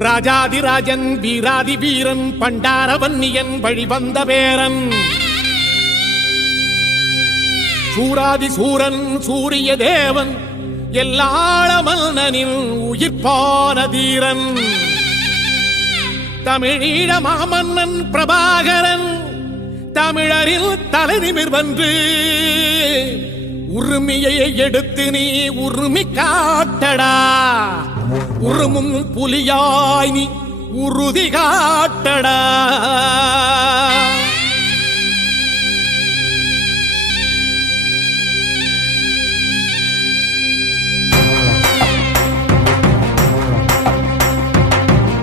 ராஜாதிராஜன் வீராதி வீரன் பண்டாரவன்னியன் வழிவந்த பேரன் சூராதி சூரன் சூரிய தேவன் எல்லாள மன்னனின் உயிர்ப்பான தீரன் தமிழீழ மாமன்னன் பிரபாகரன் தமிழரில் தலை நிமிர்வன்று உரிமையை எடுத்து நீ உரிமை காட்டடா உருமும் புலியாய் நீ உறுதி காட்டடா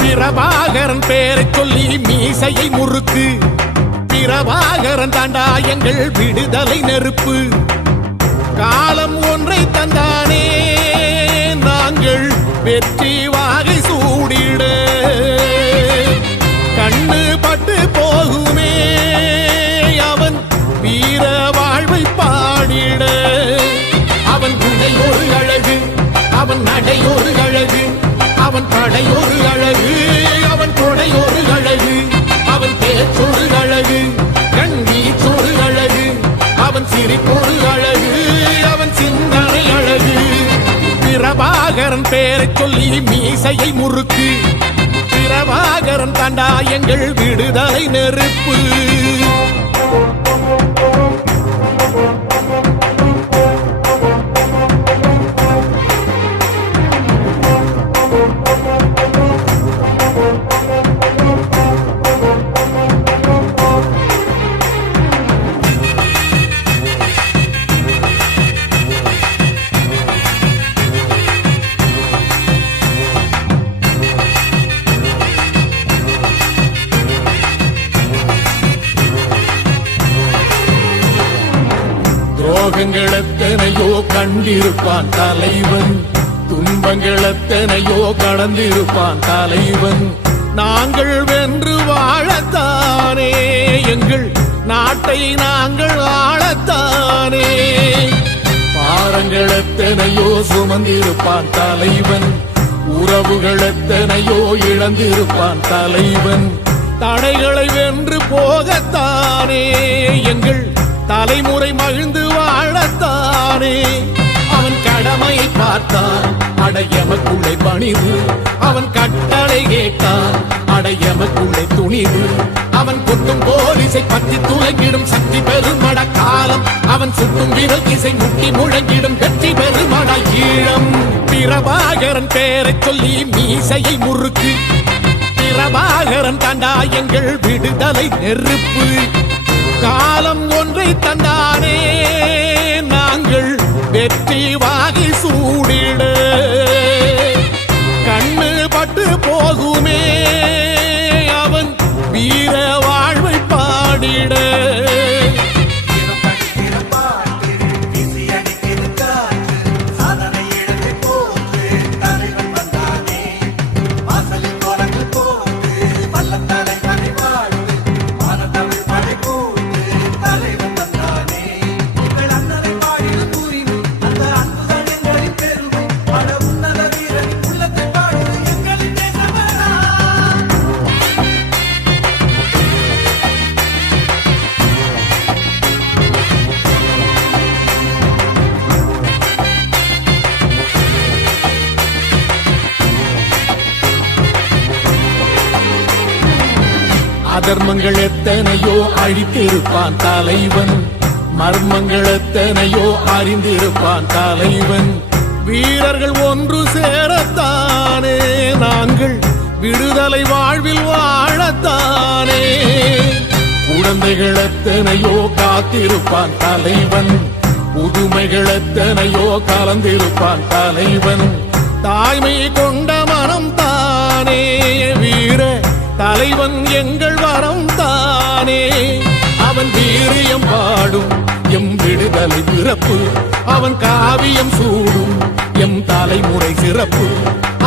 பிரபாகரன் பேரை சொல்லி மீசையை முறுக்கு பிரபாகரன் தாண்டா எங்கள் விடுதலை நெருப்பு காலம் ஒன்றை தந்தானே நாங்கள் வெற்றி வாகை சூடிட கண்ணு பட்டு போகுமே அவன் வீர வாழ்வை பாடிட அவன் குடை ஒரு அழகு அவன் நடை ஒரு அழகு அவன் படை ஒரு அழகு அவன் கொடை ஒரு அழகு அவன் பேச்சொரு அழகு கண் வீச்சொரு அழகு அவன் சிரிப்பொரு அழகு அவன் சிந்தனை அழகு பிரபாகரன் பேரை சொல்லி மீசையை முறுக்கு பிரபாகரன் தாண்டா எங்கள் விடுதலை நெருப்பு துரோகங்கள் எத்தனையோ கண்டிருப்பான் தலைவன் துன்பங்கள் எத்தனையோ கடந்திருப்பான் தலைவன் நாங்கள் வென்று வாழத்தானே எங்கள் நாட்டை நாங்கள் ஆளத்தானே பாரங்கள் எத்தனையோ சுமந்திருப்பான் தலைவன் உறவுகள் எத்தனையோ இழந்திருப்பான் தலைவன் தடைகளை வென்று போகத்தானே எங்கள் தலைமுறை மகிழ்ந்து வாழத்தானே அவன் கடமையை பார்த்தான் அடையமக்குள்ளே பணிவு அவன் கட்டளை கேட்டான் அடையமக்குள்ளே துணிவு அவன் கொட்டும் போலீசை பற்றி துலங்கிடும் சக்தி பெருமட காலம் அவன் சுட்டும் விரல் இசை முட்டி முழங்கிடும் வெற்றி பெருமட ஈழம் பிரபாகரன் பேரை சொல்லி மீசையை முறுக்கு பிரபாகரன் தாண்டா எங்கள் விடுதலை நெருப்பு காலம் ஒன்றை தந்தானே நாங்கள் வெற்றி வாகி சூடிட கண்ணு பட்டு போகுமே அவன் வீர வாழ்வை பாடிட அதர்மங்கள் எத்தனையோ அழித்திருப்பான் தலைவன் மர்மங்கள் எத்தனையோ அறிந்திருப்பான் தலைவன் வீரர்கள் ஒன்று சேரத்தானே நாங்கள் விடுதலை வாழ்வில் வாழத்தானே குழந்தைகள் எத்தனையோ காத்திருப்பான் தலைவன் புதுமைகள் எத்தனையோ கலந்திருப்பான் தலைவன் தாய்மை கொண்ட மனம் தானே வீர தலைவன் எங்கள் வரம் தானே அவன் வீரியம் பாடும் எம் விடுதலை பிறப்பு அவன் காவியம் சூடும் எம் தலைமுறை சிறப்பு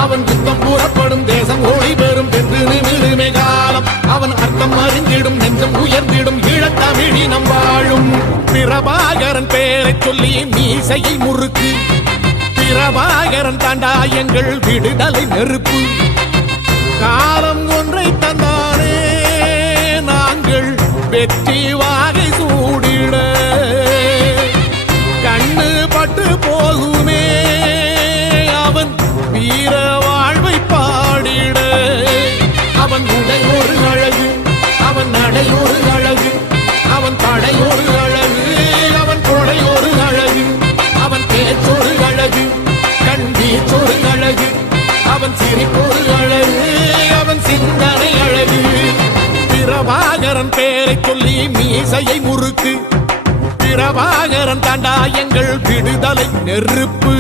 அவன் யுத்தம் புறப்படும் தேசம் ஒளி பெறும் என்று நிமிருமே காலம் அவன் அர்த்தம் அறிந்திடும் நெஞ்சம் உயர்ந்திடும் ஈழத்தமிழினம் வாழும் பிரபாகரன் பேரை சொல்லி மீசையை முறுக்கு பிரபாகரன் தாண்டா எங்கள் விடுதலை நெருப்பு காலம் ஒன்றை தந்தானே நாங்கள் வெற்றி வாகை சூடிட கண்ணு பட்டு போகுமே அவன் வீர வாழ்வை பாடிட அவன் உடை ஒரு அழகு அவன் நடை ஒரு அழகு அவன் படை ஒரு அழகு அவன் கொடை ஒரு அழகு அவன் பேச்சொரு அழகு கண் வீச்சொரு அழகு அவன் சிரிப்பொரு அழகு அவன் சிந்தனை அழகு பிரபாகரன் பேரை சொல்லி மீசையை முறுக்கு பிரபாகரன் தாண்டா எங்கள் விடுதலை நெருப்பு